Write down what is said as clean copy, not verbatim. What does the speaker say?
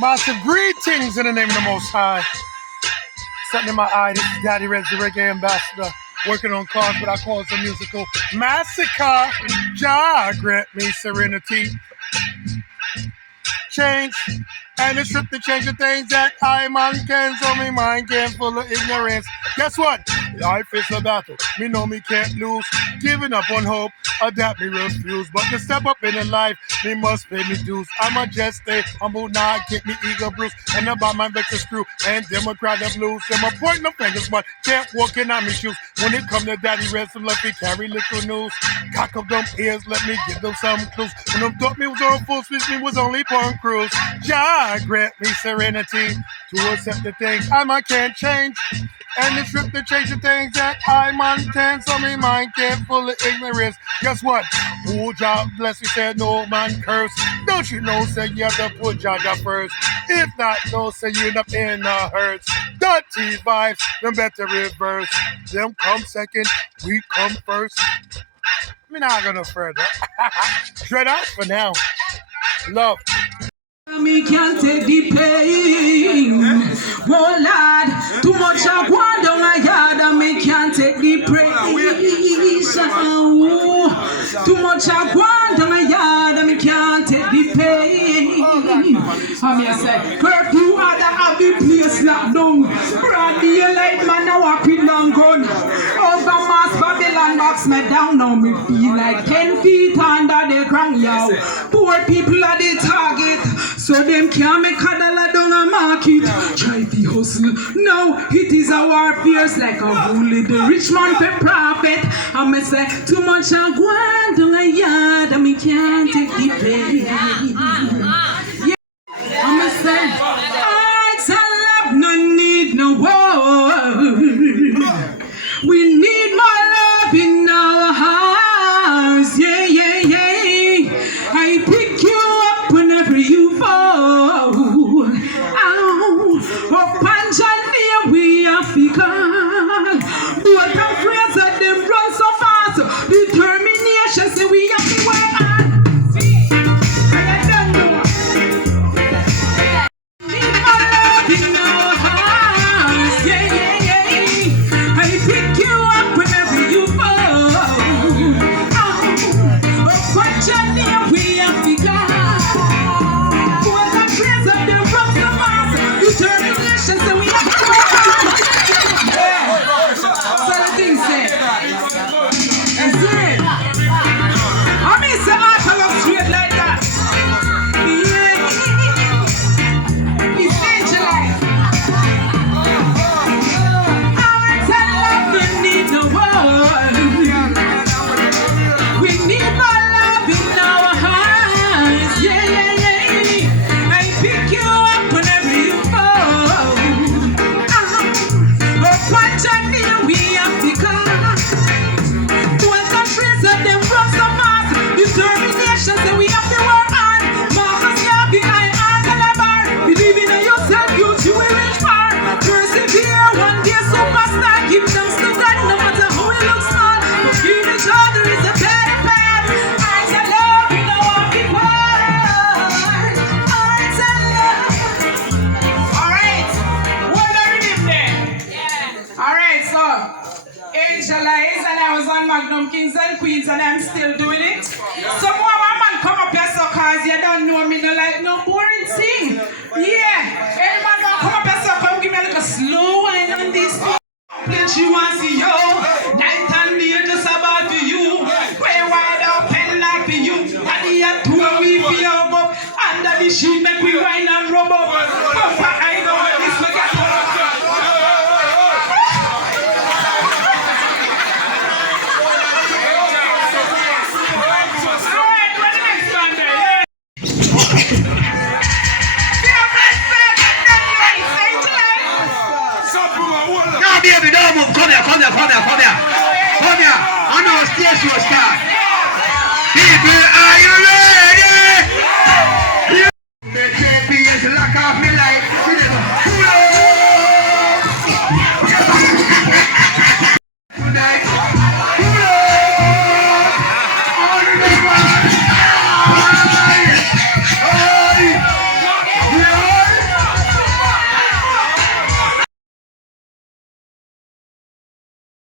Massive greetings in the name of the Most High. Something in my eye, this is Daddy Reds, the reggae ambassador, working on cars, but I call it a musical massacre. Jah grant me serenity. Change, and it's trip to change the things that I man can, so me mind can full of ignorance. Guess what? Life is a battle, me know me can't lose. Giving up on hope, adapt me refuse. But to step up in the life, me must pay me dues. I'ma just stay humble, not get me ego bruised. And about my vector screw, and Democrat the blues. Them a pointing the fingers, but can't walk in on me shoes. When it come to Daddy Reds, so let me carry little news. Cock up them ears, let me give them some clues. When them thought me was on full switch, me was only punk cruise. Jah grant me serenity to accept the things I man can't change. And it's trip to change the things that I man can, so me mind can't full of ignorance. Guess what? Who Jah bless you said no man curse. Don't you know, say you have to put Jah first. If not, no, say you end up in the hurts. Dirty vibes, them better reverse. Them come second, we come first. Me not gonna further. Straight out for now. Love. Me can't take the pain. Oh Lord, too much I go down my yard and me can't take the praise. Oh, too much I go down my yard and me can't take the pain. I mean I say, curfew other have the place locked down. Broad daylight man I walk with long gun. Over mass Babylon box me down now me feel like 10 feet under the ground, yo. Poor people are the target. So them can't make a dollar down a market. Try to hustle. Now it is a warfare like a bully. The rich man for profit. I may say too much I go down a yard and me can't take the pain. Yeah. I may say hearts and love no need no war. We need more love in our hearts. Yeah, yeah, yeah. I pick you up whenever you fall. Ow. Oh, Panjania, we Africa. But I'm afraid that them run so fast. Determination, say we have to work hard. I don't know. Need more love in our hearts. Yeah, yeah, yeah. I pick you up whenever you fall. Oh, Panjania, we Africa. Determination, so we have to work hard. Yeah. So the thing said, and say, I mean, say I shall have straight like that. Yeah. It's angelic. I love and need the world. We need more love in our hearts. Yeah, yeah, yeah. I pick you up whenever you fall. Panjania, we have become. One countries that them run so fast. Determination, so we have to work hard. Marcus Garvey, I Calabar. Believe in yourself, you will reach far. Persevere, one day superstar. Give thanks to God, no matter how it looks small. Forgive each other is a better path. Hearts and love, we know how to work. Hearts and love. Alright, what are we doing there? Alright, so Angelize, and I was on Magnum Kings and Queens, and I'm still doing it. So more man come up here, so cause you don't know me, no like no boring thing. Yeah, any man come up here, so come give me a little slow wine on this. Place you want to see yo, night and day just about for you. Way wide open like for you. And the two we feel up under the sheet, make we wine and rub up. I don't want this to get baby, don't move. Come here. I know a station will start. People, are you ready?